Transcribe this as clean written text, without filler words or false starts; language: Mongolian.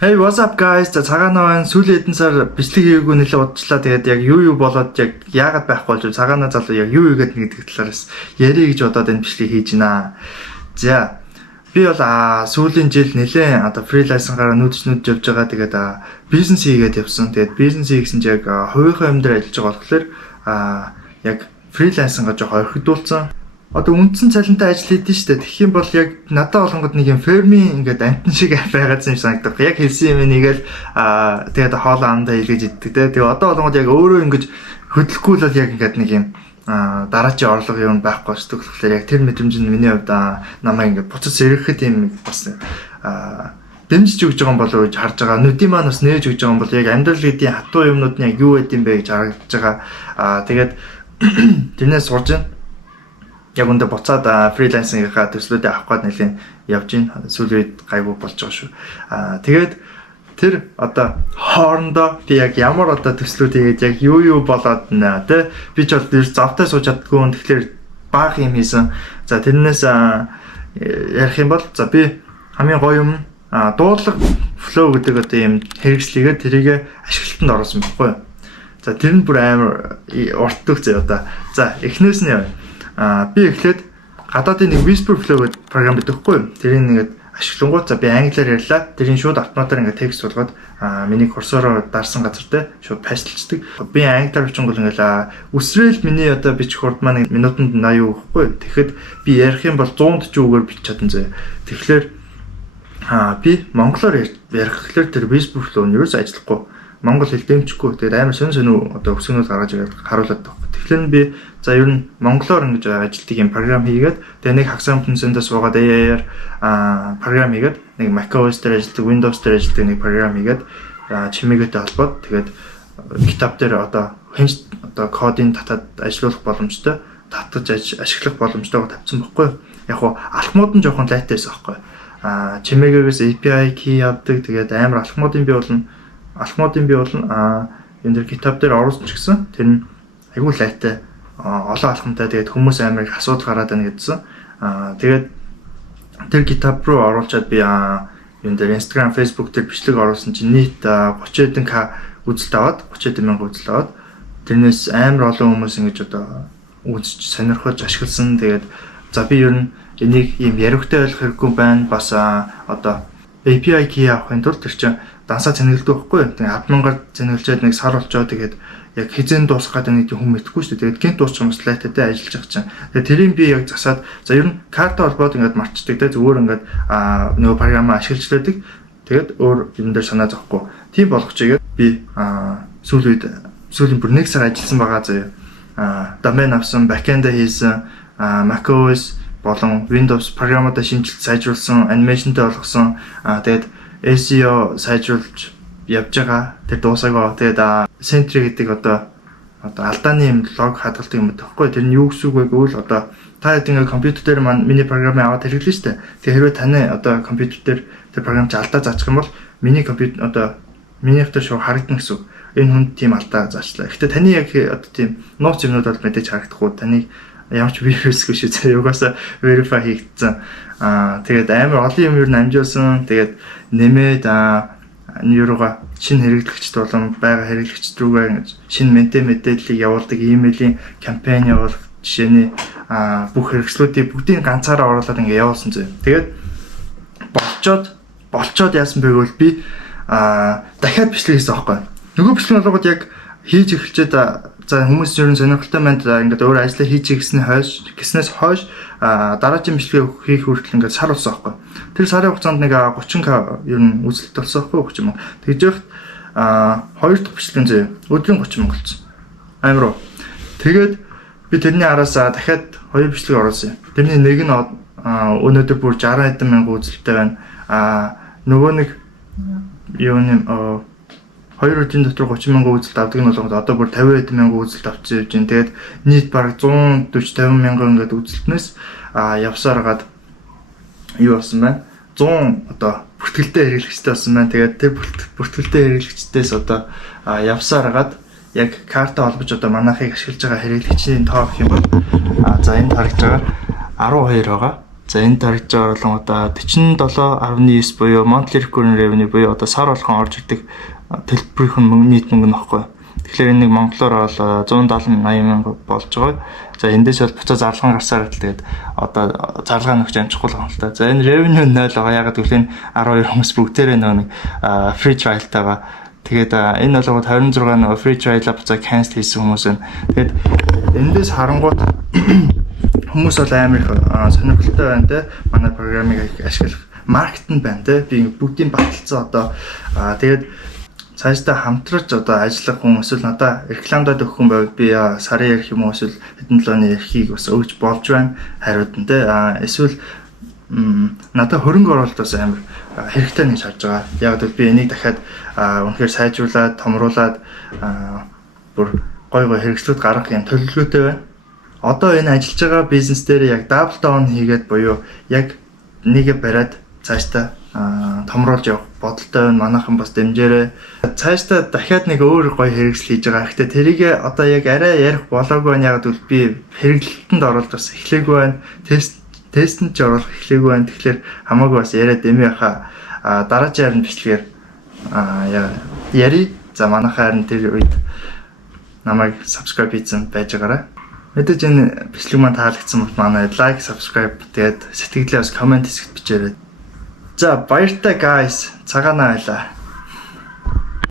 Hey, what's up guys? За цагаан наваа сүүлийн хэдэн сар бичлэг хийгээгүй нэлээд удажлаа. Тэгээд яг юу болоод яг яагаад байхгүй болж цагаанаа залуу яг юу хийгээд нэг талаараас ярих гэж бодоод энэ бичлэг хийж байна. За би бол сүүлийн жил нэлээд фрилансераараа нүүдж явж байгаа. Тэгээд бизнес хийгээд явсан. Тэгээд бизнес хийгсэн чинь яг хувийнхаа амьдрал ажиллаж байгаа болохоор яг фрилансергаа жоох орхидуулсан. Одоо үндсэн цалинтай ажил хийдэж штэ. Тэгэх юм бол яг надад болгонгод нэг юм фермийн ингээд амтан шиг байгаад юм санагдав. Яг хэлсэн юм нэгээл тэгээд хоолоо андаа илгээж иддэг те. Тэгээ одоо болгонгод яг өөрөө ингэж хөдлөхгүй л яг ингээд нэг юм дараачийн орлого юм байхгүй шүү. Тэгэхээр яг тэр мэдрэмж нь миний хувьд намайг ингээд буцаж сэрэхэд юм бас дэмжиж өгч байгаа юм болов уу гэж харж байгаа. Нүдийн маань бас нээж өгч байгаа юм бол яг амьдрал гэдгийн хатуу юмнууд нь яг юу байд юм бэ гэж харагдаж байгаа. Тэгээд тэрнээс сурж байна. Яг өндө буцаад фрилансингийнхаа төслүүдээ авах гээд нэлийн явж гин сүүлийн үед гайгүй болж байгаа шүү. Тэгээд тэр одоо хоорондоо би яг ямар одоо төслүүд хийгээд яг юу болоод нэ тэ би ч бол завтай сууж чаддгүй. Тэгэхээр баах юм хийсэн. За тэрнээс ярих юм бол за би хамгийн гоё юм дуудлага флоу гэдэг одоо юм хэрэгслийгээ тэрийг ашиглалтанд оруулсан байхгүй юу. За тэр нь бүр амар урт төгс одоо. За эхнээс нь би эхлээд гадаадын нэг Whisper Flow гэдэг програм байдаг хгүй юу. Тэрийг нэгэд ашиглангууд за би англиар ярьлаа. Тэрийн шууд автоматар ингээд текст болгоод миний курсороо дарсан газартай шууд пасталцдаг. Би англиар бичингүүл ингээл үсрээл миний одоо бичих хурд маань минутанд 80 өгөхгүй юу. Тэгэхэд би ярих юм бол 100 ч үгээр бич чадсан зэ. Тэгэхээр би монголоор ярих гэхэлэр тэр Whisper Flow нь юу ч ажиллахгүй. Монгол хэл дэмжихгүй. Тэгээд амар сонь одоо өсгөнүүд гаргаж ирээд харуулдаг. Тэгэхээр би за ер нь монголоор ингэж ажилтдаг юм програм хийгээд тэгээд нэг хагас амтнасандаа суугаад AR програм хийгээд нэг macOS дээр ажилладаг, Windows дээр ажилладаг нэг програм хийгээд чимээгээтэй холбоод тэгээд GitHub дээр одоо хэнч одоо кодын татаад ажиллуулах боломжтой, татаж ашиглах боломжтойгоо тавьсан байхгүй юу? Яг хуу алхмууд нь жоохон лайтайсэн байхгүй юу? Чимээгээс API key авдаг. Тэгээд амар алхмуудын би болно энэ дэр GitHub дээр оруулсан ч гэсэн тэр нь айгүй лайтай олон алхамтай. Тэгээд хүмүүс амар их асуудал гараад байна гэдсэн. Тэгээд тэр GitHub руу оруулчаад би энэ дэр Instagram, Facebook дээр бичлэг оруулсан чинь нийт 30 хэдэн үзэлт аваад 30 мянган үзэлт аваад тэрнээс амар олон хүмүүс ингэж одоо үзэж сонирхож ашигласан. Тэгээд за би ер нь энийг юм яригтай ойлгох хэрэггүй байна. Бас одоо API key авахын тулд тэр чинь дансаа цэнгэлдэг байхгүй юу. Тэгээд 100000-аар цэнгэлжээд нэг сар болчоо. Тэгээд яг хизэн дуусах гэдэг нэг хүн мэдхгүй шүү дээ. Тэгээд гинт дуусчих юм слайдтай ажиллаж байгаа чинь. Тэгээд тэрийг би яг засаад за ер нь карта холбоод ингээд марчдаг те зүгээр ингээд нөгөө програмаа ашиглаж байдаг. Тэгээд өөр юм дээр санаа зовхгүй. Тийм болгочихъя. Би сүүлийн бүр 1 сар ажилласан байгаа заяа. Домен авсан, бэкэнд хийсэн, macOS болон Windows програмуудаа шинжилж сайжруулсан, анимашнтай болгосон. Тэгээд SEO сайжруулж явж байгаа. Тэр дуусаагаа. Тэгээд Sentry гэдэг одоо алдааны юм лог хадгалдаг юм байхгүй. Тэр нь юу гэсэн үг вэ гэвэл одоо та ингээд компьютер дээр маань миний програмыг аваад хэрэглэн штэ. Тэгээд хэрвээ таны одоо компьютер дээр тэр програм чи алдаа заачих юм бол миний компьютер одоо минийх дээр шууд харагдана гэсэн үг. Энэ хүн тийм алдаа заачлаа. Гэхдээ таны яг одоо тийм нууц юмнууд бол мэдээж харагдахгүй. Таныг ямар ч вирусгүй шүү дээ. Угаасаа verify хийгдсэн. Тэгээд амар олон юм юу намжуулсан. Тэгээд нэмээд нейрога шинэ хэрэглэгчд болон байгаль хэрэглэгчд рүүгээ шинэ мэдээллийг явуулдаг имэйлийн кампань явуулах жишээний бүх хэрэгслүүдийг бүгдийг ганцаараа оруулаад ингээ явуулсан зөө. Тэгээд болчоод яасан бэ гэвэл би дахиад бичлэг хийсэн аахгүй. Нөгөө бичлэг болгоод яг хийж эхэлчихэд за хүмүүс ер нь сонирхолтой манд ингээд өөр ажлаа хийж гиснээс хойш дараагийн бичлэг хийх хүртэл ингээд сар болсон аахгүй. Тэр сарын хугацаанд нэг 30k ер нь үзэлт болсон аахгүй гэж юм. Тэгж яхад 2 дахь бичлэгэн зөө өдрийн 30,000 болсон. Амар уу. Тэгээд би тэрний араас дахиад 2 бичлэг оруулсан юм. Тэрний нэг нь өнөөдөр бүр 60 хэдэн мянган үзэлттэй байна. Нөгөө нэг юу нэм 2 өдрийн дотор 30,000 үзэлт авдаг нь болгоод одоо бүр 50 хэдэн мянган үзэлт авчихсан юм. Тэгээд нийт бараг 140-50 мянган ингээд үзэлтнээс явсаар гад юу болсон байна? 100 одоо бүртгэлтэй хэрэглэгчтэй болсон байна. Тэгээд тэр бүртгэлтэй хэрэглэгчдээс одоо явсаар гад яг карта холбож одоо манайхыг ашиглаж байгаа хэрэглэгчийн тоо гэх юм бол за энэ харагдж байгаа 12 байгаа. За энэ таригч байгаа болонгуудаа 47.9 буюу monthly recurring revenue буюу одоо сар болгон орж ирдэг төлбөрийн нийт мөнгө нөхгүй. Тэгэхээр энэ нэг монголоор бол 170-80 мянга болж байгаа. За эндээс бол буцаа зарлага гарсаар л тэгээд одоо зарлага нөхж амжихгүй л юм л та. За энэ revenue 0 байгаа. Ягаад гэвэл энэ 12 хүмүүс бүгдээрээ нэг free trial-тайгаа. Тэгээд энэ болгоод 26 нэг free trial-а буцаа cancel хийсэн хүмүүс байна. Тэгээд эндээс харангуут хүмүүс бол амар их сонирхолтой байна те. Манай програмыг ашиглах маркет нь байна те. Би бүгдийн баталцсан одоо тэгээд цаашдаа хамтраж одоо ажиллах хүн эсвэл надаа рекламадад өгөх хүн байвал би сарын ярих юм уу эсвэл хэдэн долооны ярихыг бас өгч болж байна хариуд нь те. Эсвэл надад хөрөнгө оруулалт бас амар хэрэгтэй гэж харж байгаа. Яг л би энийг дахиад үнэхээр сайжруулад, томруулад бүр гой хэрэгслүүд гаргах юм төлөвлөгөөтэй байна. Одоо энэ ажиллаж байгаа бизнес дээр яг double down хийгээд буюу яг нэгэ бариад цаашдаа томруулж явах бодолтой байна. Манайхан бас дэмжээрэй. Цаашдаа дахиад нэг өөр гоё хэрэгсэл хийж байгаа. Гэхдээ тэрийг одоо яг арай ярих болоогүй байна. Яг л би хэрэглэлтэнд оруулж бас эхлэегүй байна. Тестэнд ч оруулах эхлэегүй байна. Тэгэхээр хамаагүй бас яриад дэмий хаа дараагийн бичлэгээр яри. За манайхан тэр үед намайг subscribe хийсэн байж байгаарай. Мэдээж энэ бичлэг маань таалагдсан бол манай лайк, subscribe тэгээд сэтгэлдээ бас comment хэсэгт бичээрэй. За баяртай guys, цагаанаа байлаа.